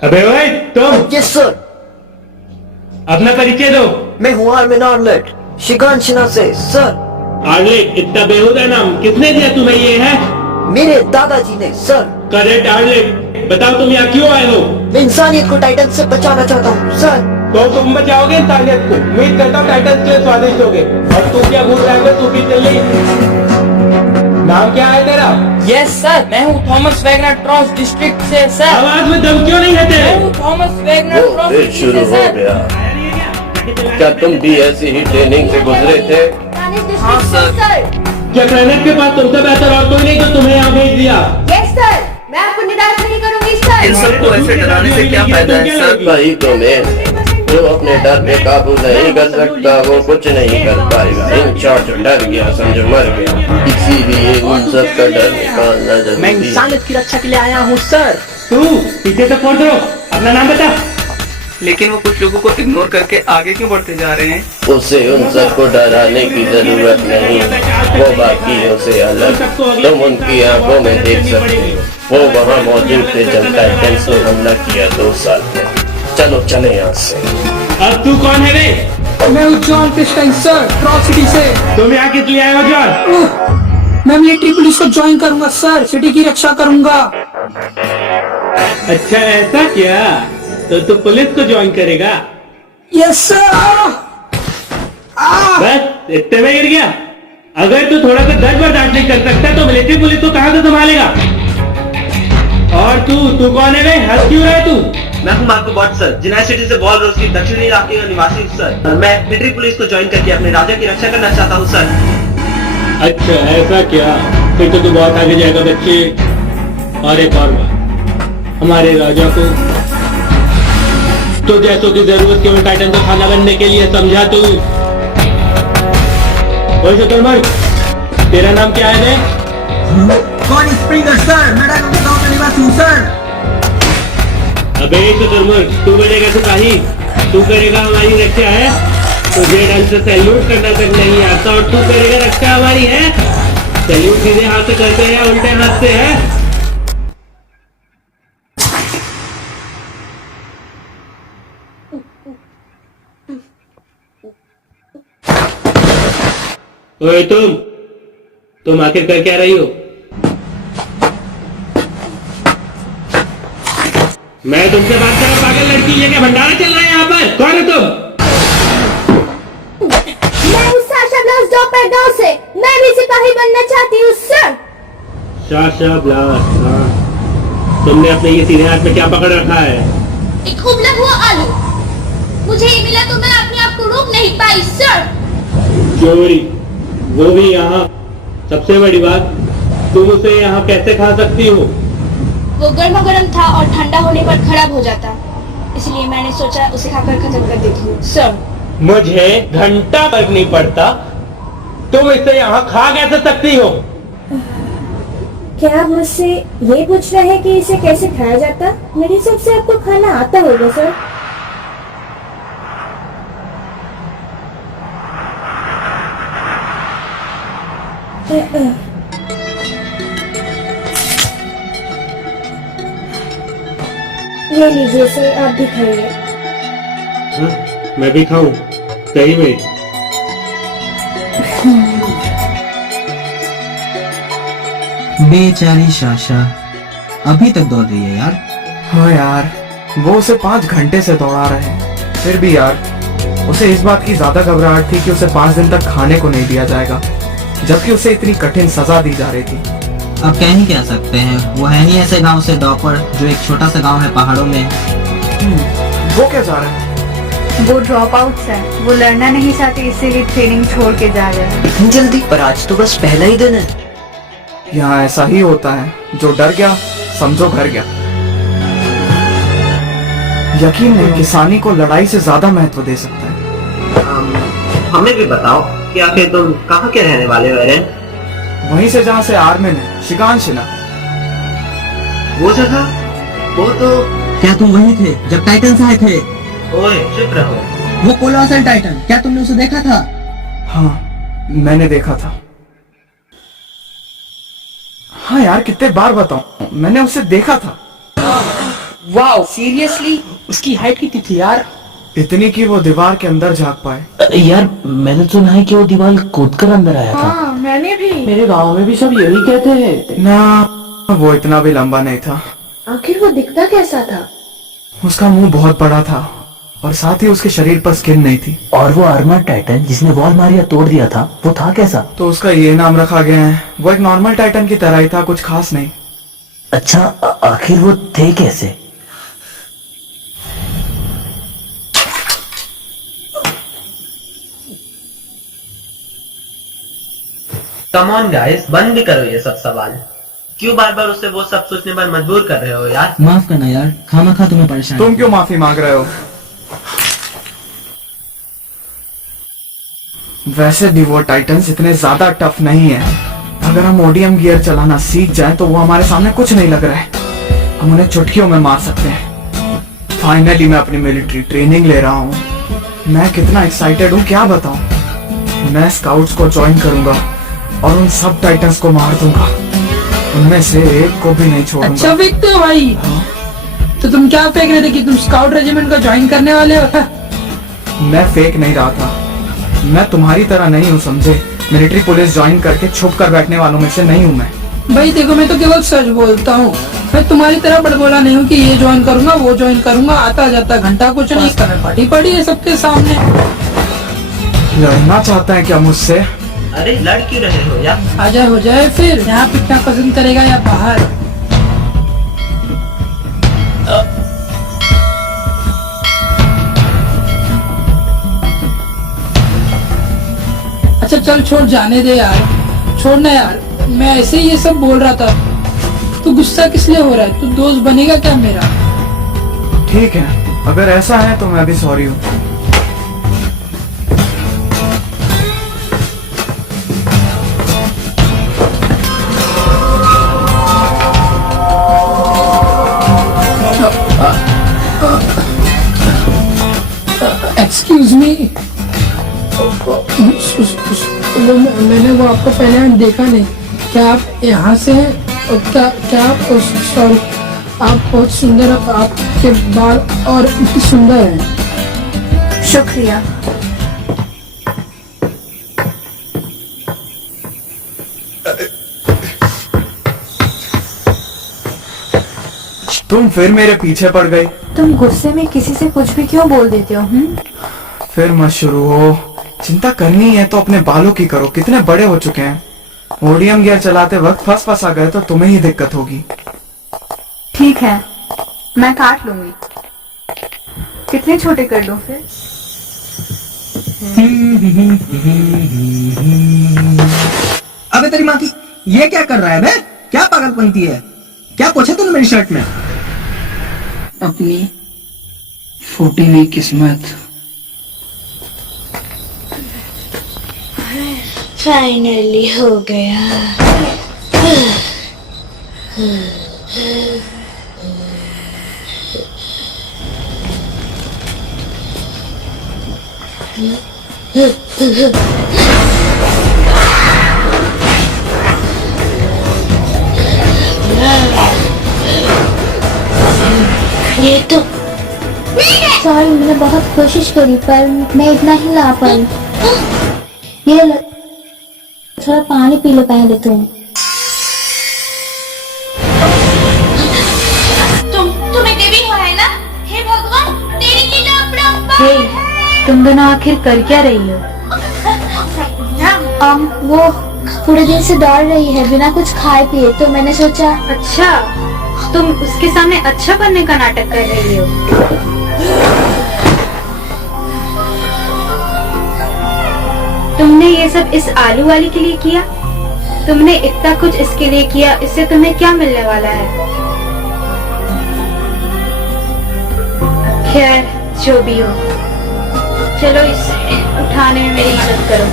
अबे ओए तुम, यस सर। अपना परिचय दो। मैं हूँ आर्मिन आर्लेट, शिगानशिना से सर। आर्लेट, इतना बेहुदा नाम किसने दिया तुम्हें? ये है मेरे दादाजी ने सर। करेक्ट आर्लेट, बताओ तुम यहाँ क्यों आए हो? मैं इंसानियत को टाइटन से बचाना चाहता हूँ सर। तो तुम बचाओगे इंसानियत को? उम्मीद करता हूँ टाइटन के लिए स्वादिष्ट होगे। और तू क्या भूल रहा है? तू भी चल रही। नाम क्या है तेरा? यस सर, मैं हूँ थॉमस वैगनर ट्रॉस डिस्ट्रिक्ट से सर। आवाज में दम क्यों नहीं है तेरे? मैं हूँ थॉमस वैगनर ट्रॉस फिर डिस्ट्रिक्ट शुरू से हो सर। गया। क्या तुम भी ऐसी ही ट्रेनिंग से गुजरे थे? हाँ सर। क्या कैनेट के पास तुमसे बेहतर और कोई नहीं जो तुम्हें यहाँ भेज दिया? यस सर, मैं आपको निराश नहीं करूंगी सर। इन सबको ऐसे डराने से क्या फायदा है सर? वही तो मैं, जो अपने डर पे काबू नहीं कर सकता वो कुछ नहीं कर पाएगा। इन शॉर्ट डर गया समझो मर गया। इसीलिए उन सब का डर निकालना मैं जरूरी है। इंसानियत की रक्षा के लिए आया हूँ सर। तू पीछे से फोड़ दो, अपना नाम बता। लेकिन वो कुछ लोगों को इग्नोर करके आगे क्यों बढ़ते जा रहे हैं? उसे उन सबको डराने की जरूरत नहीं, वो बाकियों से अलग। तुम उनकी आंखों में देख सकते हो, वो वहाँ मौजूद थे जब टाइटन्स ने हमला किया 2 साल पहले। चलो चले यहाँ से। अब तू कौन है रे? मैं हूँ John Christine sir, cross city से। तुम यहाँ किस लिए आए हो जॉन? मैं मिलिट्री पुलिस को ज्वाइन करूंगा सर, सिटी की रक्षा करूंगा। अच्छा ऐसा क्या? तो तू पुलिस को ज्वाइन करेगा? Yes sir. बस इतने में गिर गया? अगर तू थोड़ा सा दर्द बर्दाश्त नहीं कर सकता तो मिलिट्री पुलिस को कहाँ से संभालेगा? और तू कौन है रे? हंस क्यों रहा है तू? मैं हूं मार्को बॉट सर, जिनाई सिटी से बॉल रोज की दक्षिणी इलाके का निवासी हूं सर। मैं मिलिट्री पुलिस को ज्वाइन करके अपने राजा की रक्षा करना चाहता हूं सर। अच्छा ऐसा क्या? फिर तो तू बहुत आगे जाएगा बच्चे। और एक और बात, हमारे राजा को तो जैसों की जरूरत केवल टाइटन का खाना बनने के लिए समझा तू। ओए शुतुरमुर्ग, तेरा नाम क्या है रे? कौन स्प्रिंगर सर, मैं गांव का निवासी हूँ सर। अबे शुतुरमुर्ग, तू बनेगा सिपाही, तू करेगा हमारी रक्षा है? तुझे ढंग से सैल्यूट करना तक नहीं आता और तू करेगा रक्षा हमारी है? सैल्यूट सीधे हाथ से करते हैं या उल्टे हाथ से है? ओए तुम आखिर कर क्या रही हो? मैं तुमसे बात कर रहा पागल लड़की, ये क्या भंडारा चल रहा है यहाँ पर? कौन है तुम? मैं हूँ साशा ब्लास डॉपर गांव से। मैं भी सिपाही बनना चाहती हूँ सर। शाशा ब्लास, हाँ। तुमने अपने ये सीधे हाथ में क्या पकड़ रखा है? एक उबला हुआ आलू। मुझे ये मिला तो मैं अपने आप को रोक नहीं पाई सर। चोरी, वो भी यहाँ। सबसे बड़ी बात, तुम उसे यहाँ कैसे खा सकती हो? वो गर्मा गर्म था और ठंडा होने पर खराब हो जाता, इसलिए मैंने सोचा उसे खाकर खत्म कर देती हूँ सर। मुझे घंटा फर्क नहीं पड़ता, तुम इसे यहाँ खा कैसे सकती हो? क्या आप मुझसे ये पूछ रहे हैं कि इसे कैसे खाया जाता? मेरे हिसाब से आपको खाना आता होगा सर। ये लीजिए सर, आप भी खाइए। मैं भी खाऊं? सही में? बेचारी शाशा अभी तक दौड़ रही है यार। हाँ यार, वो उसे 5 घंटे से दौड़ा रहे हैं। फिर भी यार, उसे इस बात की ज्यादा घबराहट थी कि उसे 5 दिन तक खाने को नहीं दिया जाएगा, जबकि उसे इतनी कठिन सजा दी जा रही थी। अब कह ही क्या सकते हैं, वो है नहीं ऐसे गांव से डॉपर, जो एक छोटा सा गांव है पहाड़ों में। वो क्या जा रहा है? वो ड्रॉप आउट है, वो लड़ना नहीं चाहते इसीलिए ट्रेनिंग छोड़ के जा रहे हैं। इतनी जल्दी? पर आज तो बस पहला ही दिन है। यहाँ ऐसा ही होता है, जो डर गया समझो घर गया। यकीन नहीं, किसानी को लड़ाई से ज्यादा महत्व दे सकता है। हमें भी बताओ कि आखिर तुम कहाँ के रहने वाले हो एरन? वहीं से जहाँ से आर्मिन है, शिगानशिना। वो जगह? वो तो... क्या तुम वही थे जब टाइटन आए थे? ओए चुप रहो। वो कोलोसल टाइटन, क्या तुमने उसे देखा था? हाँ, मैंने देखा था। हाँ यार, कितने बार बताऊं, मैंने उसे देखा था। वाओ सीरियसली, उसकी हाइट कितनी थी यार? इतनी कि वो दीवार के अंदर झांक पाए। यार मैंने सुना है कि वो दीवार कूदकर अंदर आया था। हाँ मैंने भी। मेरे गांव में भी सब यही कहते हैं। ना, वो इतना भी लंबा नहीं था। आखिर वो दिखता कैसा था? उसका मुंह बहुत बड़ा था और साथ ही उसके शरीर पर स्किन नहीं थी। और वो आर्मर टाइटन जिसने वॉल मारिया तोड़ दिया था, वो था कैसा? तो उसका ये नाम रखा गया है। वो एक नॉर्मल टाइटन की तरह ही था, कुछ खास नहीं। अच्छा, आखिर वो थे कैसे? कम ऑन गाइस, बंद करो ये सब सवाल। क्यों बार बार उससे वो सब सोचने पर मजबूर कर रहे हो यार? माफ करना यार, खामखा तुम्हें परेशान। तुम क्यों माफी मांग रहे हो? वैसे भी वो टाइटन्स इतने ज्यादा टफ नहीं है। अगर हम ओडियम गियर चलाना सीख जाए तो वो हमारे सामने कुछ नहीं लग रहा है। हम उन्हें चुटकियों में मार सकते हैं। फाइनली मैं अपनी मिलिट्री ट्रेनिंग ले रहा हूँ। मैं कितना एक्साइटेड हूँ क्या बताऊँ। मैं स्काउट्स को ज्वाइन करूंगा और उन सब टाइटन्स को मार दूंगा। उनमें से एक को भी नहीं छोड़ूंगा। अच्छा फेंकते हो भाई? तो तुम क्या फेंक रहे थे कि तुम स्काउट रेजिमेंट को ज्वाइन करने वाले हो? मैं फेंक नहीं रहा था। मैं तुम्हारी तरह नहीं हूँ समझे। मिलिट्री पुलिस ज्वाइन करके छुप कर बैठने वालों में से नहीं हूँ मैं। भाई देखो, मैं तो केवल सच बोलता हूँ। मैं तुम्हारी तरह बड़बोला नहीं हूँ कि ये ज्वाइन करूंगा वो ज्वाइन करूंगा, आता जाता घंटा कुछ नहीं। समय पार्टी पड़ी है सबके सामने। लड़ना चाहता है क्या मुझसे? अरे लड़ क्यों रहे हो यार? आजा हो जाए फिर। यहाँ पिटना पसंद करेगा या बाहर? अच्छा चल छोड़, जाने दे यार। छोड़ना यार, मैं ऐसे ही ये सब बोल रहा था। तू गुस्सा किस लिए हो रहा है? तू दोस्त बनेगा क्या मेरा? ठीक है, अगर ऐसा है तो मैं भी सॉरी हूँ। एक्सक्यूज मी, मैंने वो आपको पहले देखा नहीं। क्या आप यहाँ से हैं? और क्या आप सॉरी, आप बहुत सुंदर, आपके बाल और सुंदर हैं। शुक्रिया। तुम फिर मेरे पीछे पड़ गई। तुम गुस्से में किसी से कुछ भी क्यों बोल देते हो? फिर मत शुरू हो। चिंता करनी है तो अपने बालों की करो, कितने बड़े हो चुके हैं। ओडियम गियर चलाते वक्त फंस आ गए तो तुम्हें ही दिक्कत होगी। ठीक है, मैं काट लूंगी। कितने छोटे कर लूं फिर? अबे तेरी माँ की, ये क्या कर रहा है बे? क्या पागलपंती है? क्या पूछा तूने मेरी शर्ट में? अपनी फूटी हुई किस्मत। फाइनली हो गया। ये तो सॉरी, मैंने बहुत कोशिश करी पर मैं इतना ही ला पाई। ये लो, थोड़ा पानी पी लो पहले तुम। तुम्हें देवी हो है ना? हे भगवान, तेरी लीला अपरंपार है। तुम दोनों आखिर कर क्या रही हो? वो पूरे दिन से दौड़ रही है बिना कुछ खाए पिए, तो मैंने सोचा। अच्छा, तुम उसके सामने अच्छा बनने का नाटक कर रही हो। तुमने ये सब इस आलू वाली के लिए किया? तुमने इतना कुछ इसके लिए किया, इससे तुम्हें क्या मिलने वाला है? खैर जो भी हो, चलो इसे उठाने में मेरी मदद करो।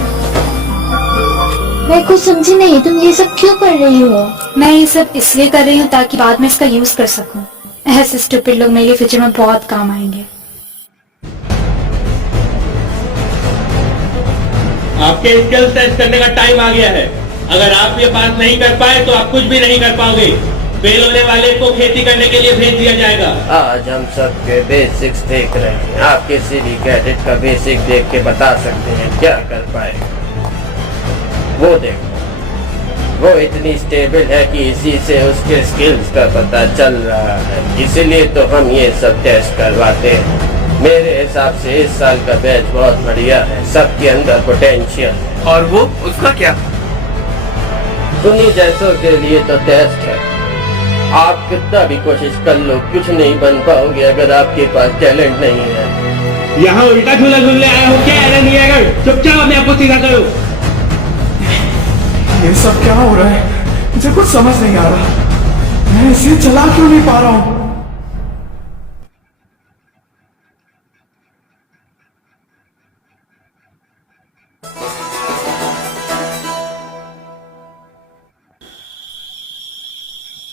मैं कुछ समझी नहीं, तुम ये सब क्यों कर रही हो? मैं ये सब इसलिए कर रही हूँ ताकि बाद में इसका यूज कर सकूं। ऐसे स्टूपिड लोग मेरे लिए फ्यूचर में बहुत काम आएंगे। आपके स्किल्स टेस्ट करने का टाइम आ गया है। अगर आप ये पास नहीं कर पाए तो आप कुछ भी नहीं कर पाओगे। फेल होने वाले को खेती करने के लिए भेज दिया जाएगा। आज हम सबके बेसिक्स देख रहे हैं। आप किसी भी कैडेट का बेसिक देख के बता सकते हैं क्या कर पाए। वो देखो, वो इतनी स्टेबल है कि इसी से उसके स्किल्स का पता चल रहा है। इसीलिए तो हम ये सब टेस्ट करवाते हैं। मेरे हिसाब से इस साल का बैच बहुत बढ़िया है, सबके अंदर पोटेंशियल है। और वो उसका क्या? उन्हीं जैसों के लिए तो टेस्ट है। आप कितना भी कोशिश कर लो, कुछ नहीं बन पाओगे अगर आपके पास टैलेंट नहीं है। यहाँ उल्टा झूला झूलने आया हो क्या? एरन ईगर, चुपचाप अपने आप को सीधा करो। ये सब क्या हो रहा है? मुझे कुछ समझ नहीं आ रहा। मैं इसे चला क्यों नहीं पा रहा हूँ?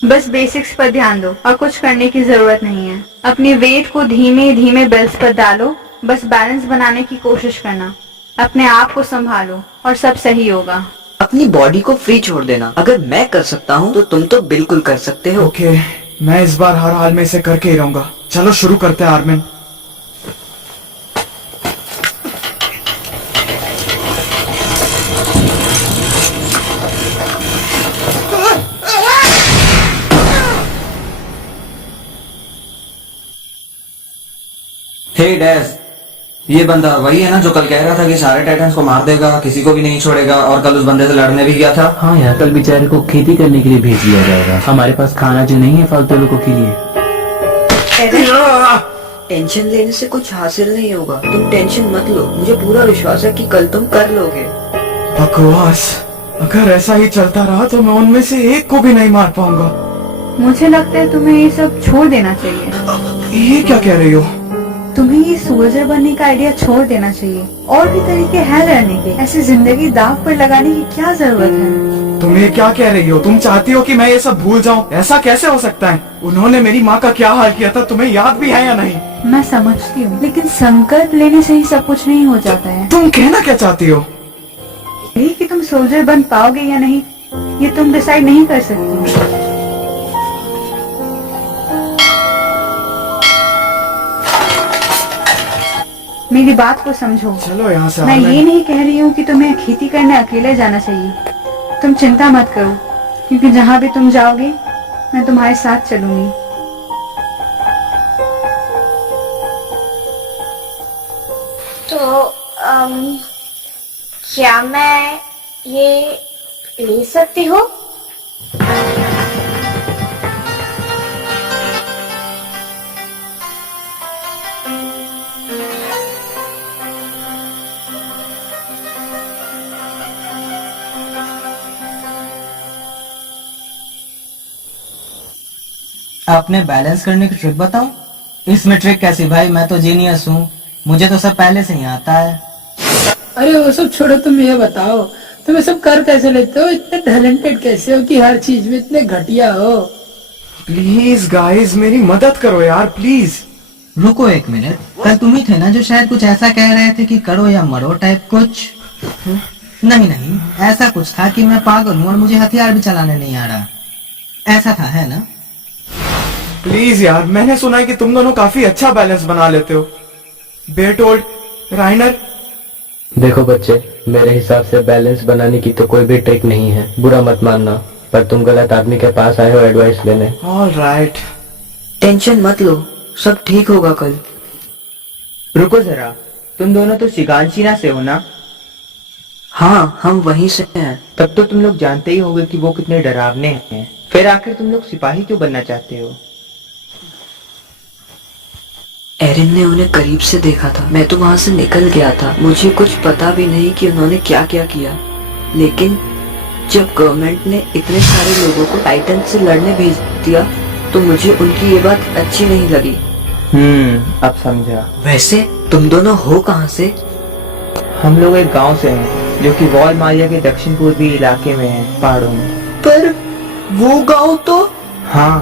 बस बेसिक्स पर ध्यान दो और कुछ करने की जरूरत नहीं है। अपने वेट को धीमे धीमे बेल्ट पर डालो, बस बैलेंस बनाने की कोशिश करना। अपने आप को संभालो और सब सही होगा। अपनी बॉडी को फ्री छोड़ देना। अगर मैं कर सकता हूँ तो तुम तो बिल्कुल कर सकते हो। ओके, मैं इस बार हर हाल में इसे करके ही रहूंगा। चलो शुरू करते हैं आर्मिन। हे डैश, ये बंदा वही है ना जो कल कह रहा था कि सारे टाइटन्स को मार देगा, किसी को भी नहीं छोड़ेगा, और कल उस बंदे से लड़ने भी गया था। हाँ यार, कल बेचारे को खेती करने के लिए भेज दिया जाएगा। हमारे पास खाना जो नहीं है फालतू लोगों के लिए। टेंशन लेने से कुछ हासिल नहीं होगा। तुम टेंशन मत लो, मुझे पूरा विश्वास है कि कल तुम कर लोगे। बकवास। अगर ऐसा ही चलता रहा तो मैं उनमें से एक को भी नहीं मार पाऊंगा। मुझे लगता है तुम्हें ये सब छोड़ देना चाहिए। ये क्या कह रही हो? तुम्हें ये सोल्जर बनने का आइडिया छोड़ देना चाहिए। और भी तरीके हैं लड़ने के। ऐसी जिंदगी दांव पर लगाने की क्या जरूरत है? तुम ये क्या कह रही हो? तुम चाहती हो कि मैं ये सब भूल जाऊं? ऐसा कैसे हो सकता है? उन्होंने मेरी माँ का क्या हाल किया था तुम्हें याद भी है या नहीं? मैं समझती हूँ, लेकिन संकल्प लेने से ही सब कुछ नहीं हो जाता है। तुम कहना क्या चाहती हो? यही कि तुम सोल्जर बन पाओगे या नहीं, ये तुम डिसाइड नहीं कर सकती। मेरी बात को समझो। चलो यहाँ से। मैं ये नहीं कह रही हूँ कि तुम्हें खेती करने अकेले जाना चाहिए। तुम चिंता मत करो, क्योंकि जहाँ भी तुम जाओगे मैं तुम्हारे साथ चलूंगी। तो क्या मैं ये ले सकती हूँ? आपने बैलेंस करने की ट्रिक बताऊं? इसमें ट्रिक कैसी भाई, मैं तो जीनियस हूँ, मुझे तो सब पहले से ही आता है। अरे वो सब छोड़ो, तुम ये बताओ तुम ये सब कर कैसे लेते हो? इतने टैलेंटेड कैसे हो कि हर चीज में इतने घटिया हो? प्लीज गाइस, मेरी मदद करो यार, प्लीज। रुको एक मिनट, कल तुम ही थे ना जो शायद कुछ ऐसा कह रहे थे कि करो या मरो टाइप कुछ? नहीं, ऐसा कुछ था कि मैं पागल हूँ और मुझे हथियार भी चलाने नहीं आ रहा, ऐसा था, है ना? प्लीज यार, मैंने सुना है कि तुम दोनों काफी अच्छा बैलेंस बना लेते हो। बेटोल्ड, राइनर। देखो बच्चे, मेरे हिसाब से बैलेंस बनाने की तो कोई भी ट्रिक नहीं है, बुरा मत मानना, पर तुम गलत आदमी के पास आए हो एडवाइस लेने। ऑलराइट। टेंशन मत लो, सब ठीक होगा कल। रुको जरा, तुम दोनों तो शिगानशिना से हो ना? हाँ, हम वहीं से हैं। तब तो तुम लोग जानते ही होंगे कि वो कितने डरावने हैं। फिर आखिर तुम लोग सिपाही क्यों बनना चाहते हो? एरिन ने उन्हें करीब से देखा था। मैं तो वहाँ से निकल गया था, मुझे कुछ पता भी नहीं कि उन्होंने क्या क्या किया। लेकिन जब गवर्नमेंट ने इतने सारे लोगों को टाइटन से लड़ने भेज दिया तो मुझे उनकी ये बात अच्छी नहीं लगी। अब समझा। वैसे तुम दोनों हो कहाँ से? हम लोग एक गांव से हैं, जो कि वॉल मारिया के दक्षिण पूर्वी इलाके में है, पहाड़ों में। पर वो गांव तो? हाँ,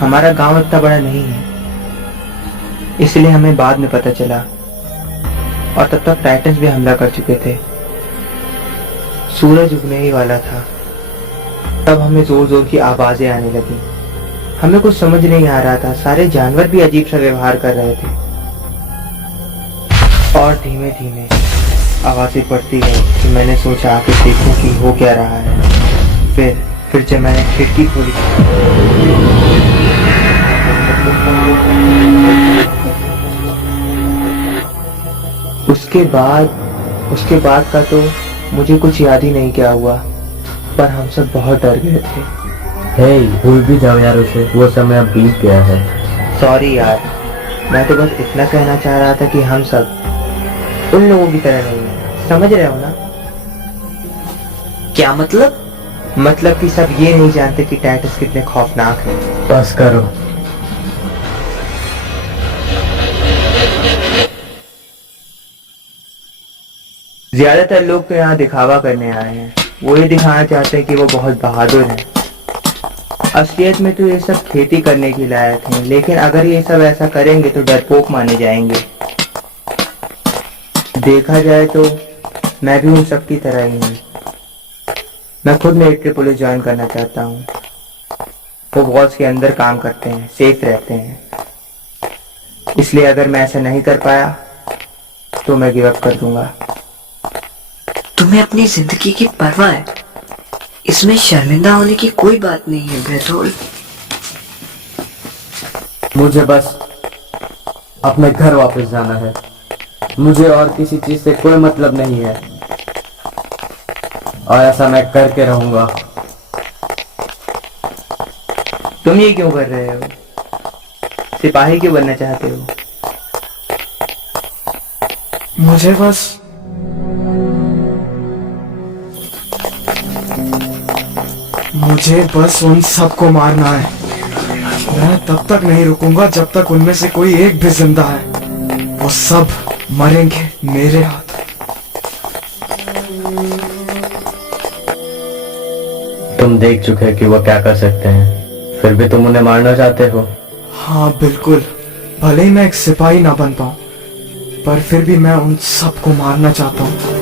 हमारा गांव इतना बड़ा नहीं है, इसलिए हमें बाद में पता चला, और तब तक टाइटन्स भी हमला कर चुके थे। सूरज उगने ही वाला था। तब हमें जोर जोर की आवाजें आने लगी। हमें कुछ समझ नहीं आ रहा था, सारे जानवर भी अजीब सा व्यवहार कर रहे थे। और धीमे धीमे आवाजें बढ़ती गई कि मैंने सोचा आके देखूं कि हो क्या रहा है। फिर जब मैंने खिड़की खोली उसके बाद का तो मुझे कुछ याद ही नहीं क्या हुआ, पर हम सब बहुत डर गए थे। हे, भूल भी जाओ यार उसे, वो समय अब बीत गया है। सॉरी यार, मैं तो बस इतना कहना चाह रहा था कि हम सब उन लोगों की तरह नहीं है, समझ रहे हो ना? क्या मतलब? मतलब कि सब ये नहीं जानते कि टाइटस कितने खौफनाक हैं। बस करो। ज्यादातर लोग तो यहाँ दिखावा करने आए हैं। वो ये दिखाना चाहते हैं कि वो बहुत बहादुर हैं। असलियत में तो ये सब खेती करने के लायक हैं, लेकिन अगर ये सब ऐसा करेंगे तो डरपोक माने जाएंगे। देखा जाए तो मैं भी उन सब की तरह ही हूँ। मैं खुद मिलिट्री पुलिस ज्वाइन करना चाहता हूँ। वो वॉल्स के अंदर काम करते हैं, सेफ रहते हैं। इसलिए अगर मैं ऐसा नहीं कर पाया तो मैं गिव अप कर दूंगा। तुम्हें अपनी जिंदगी की परवाह है, इसमें शर्मिंदा होने की कोई बात नहीं है बेथोल। मुझे बस अपने घर वापस जाना है। मुझे और किसी चीज से कोई मतलब नहीं है, और ऐसा मैं करके रहूंगा। तुम ये क्यों कर रहे हो? सिपाही क्यों बनना चाहते हो? मुझे बस उन सबको मारना है। मैं तब तक नहीं रुकूंगा जब तक उनमें से कोई एक भी जिंदा है। वो सब मरेंगे मेरे हाथ। तुम देख चुके कि वो क्या कर सकते हैं, फिर भी तुम उन्हें मारना चाहते हो? हाँ बिल्कुल, भले ही मैं एक सिपाही ना बन पाऊं, पर फिर भी मैं उन सबको मारना चाहता हूँ।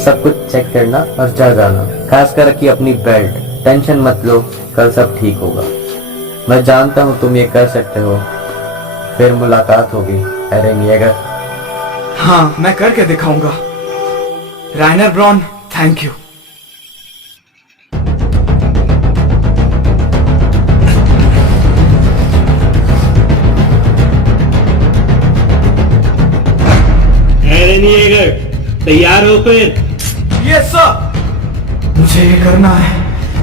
सब कुछ चेक करना और जा जाना, खासकर कि अपनी बेल्ट। टेंशन मत लो, कल सब ठीक होगा। मैं जानता हूँ तुम ये कर सकते हो। फिर मुलाकात होगी एरन येगर। हाँ, मैं करके दिखाऊंगा। Reiner Braun, thank you. Eren Yeager, तैयार हो फिर? Yes sir. मुझे ये करना है,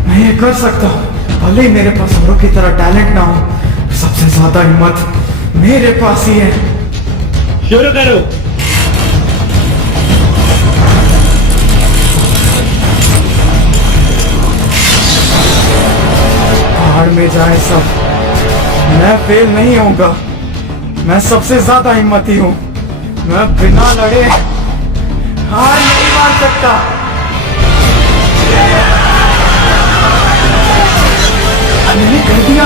मैं ये कर सकता हूँ। भले ही मेरे पास औरों की तरह टैलेंट ना हो, सबसे ज्यादा हिम्मत मेरे पास ही है। शुरू करो। पहाड़ में जाए सब, मैं फेल नहीं होऊंगा। मैं सबसे ज्यादा हिम्मती हूँ। मैं बिना लड़े हार नहीं मान सकता। नहीं कर दिया,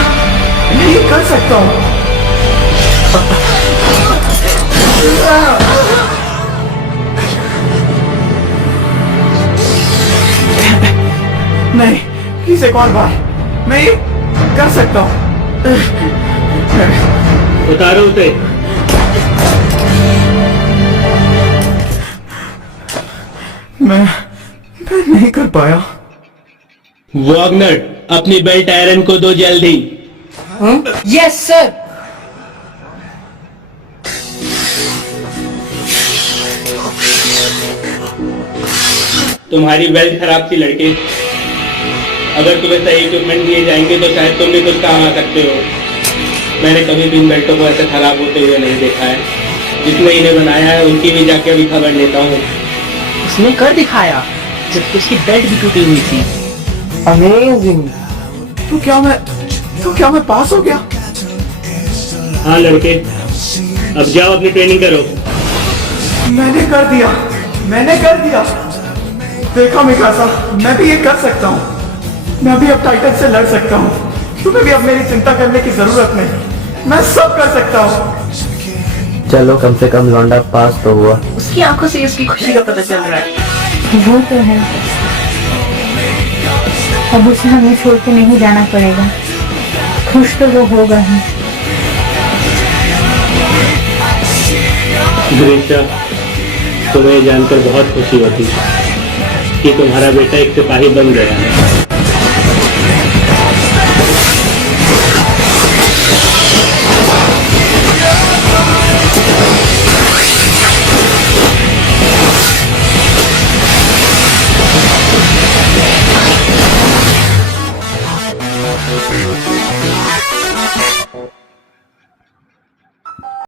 नहीं कर सकता हूँ। नहीं, किसी एक और बार मैं ये कर सकता हूँ। उतारो उसे। मैं नहीं कर पाया। वॉगनर, अपनी बेल्ट आयरन को दो जल्दी। Yes sir. तुम्हारी बेल्ट खराब थी लड़के। अगर तुम्हें सही इक्विपमेंट दिए जाएंगे तो शायद तुम भी कुछ काम आ सकते हो। मैंने कभी भी इन बेल्टों को ऐसे खराब होते हुए नहीं देखा है। जिसने इन्हें बनाया है उनकी भी जाके अभी खबर लेता हूँ। उसने कर दिखाया, जबकि उसकी बेल्ट भी टूटी हुई थी। अमेजिंग। तो क्या मैं पास हो गया? हाँ लड़के, अब जाओ अपनी ट्रेनिंग करो। मैंने कर दिया। देखा मिकासा, मैं भी ये कर सकता हूँ। मैं भी अब टाइटन से लड़ सकता हूँ। तुम्हें भी अब मेरी चिंता करने की जरूरत नहीं। मैं सब कर सकता हूँ। चलो कम से कम लौंडा पास तो हुआ। उसकी आंखों से उसकी खुशी का पता चल रहा है। वो तो है, अब उसे हमें छोड़ के नहीं जाना पड़ेगा। खुश तो वो होगा ही। ग्रीष्मा, तुम्हें जानकर बहुत खुशी होती कि तुम्हारा बेटा एक सिपाही बन गया है।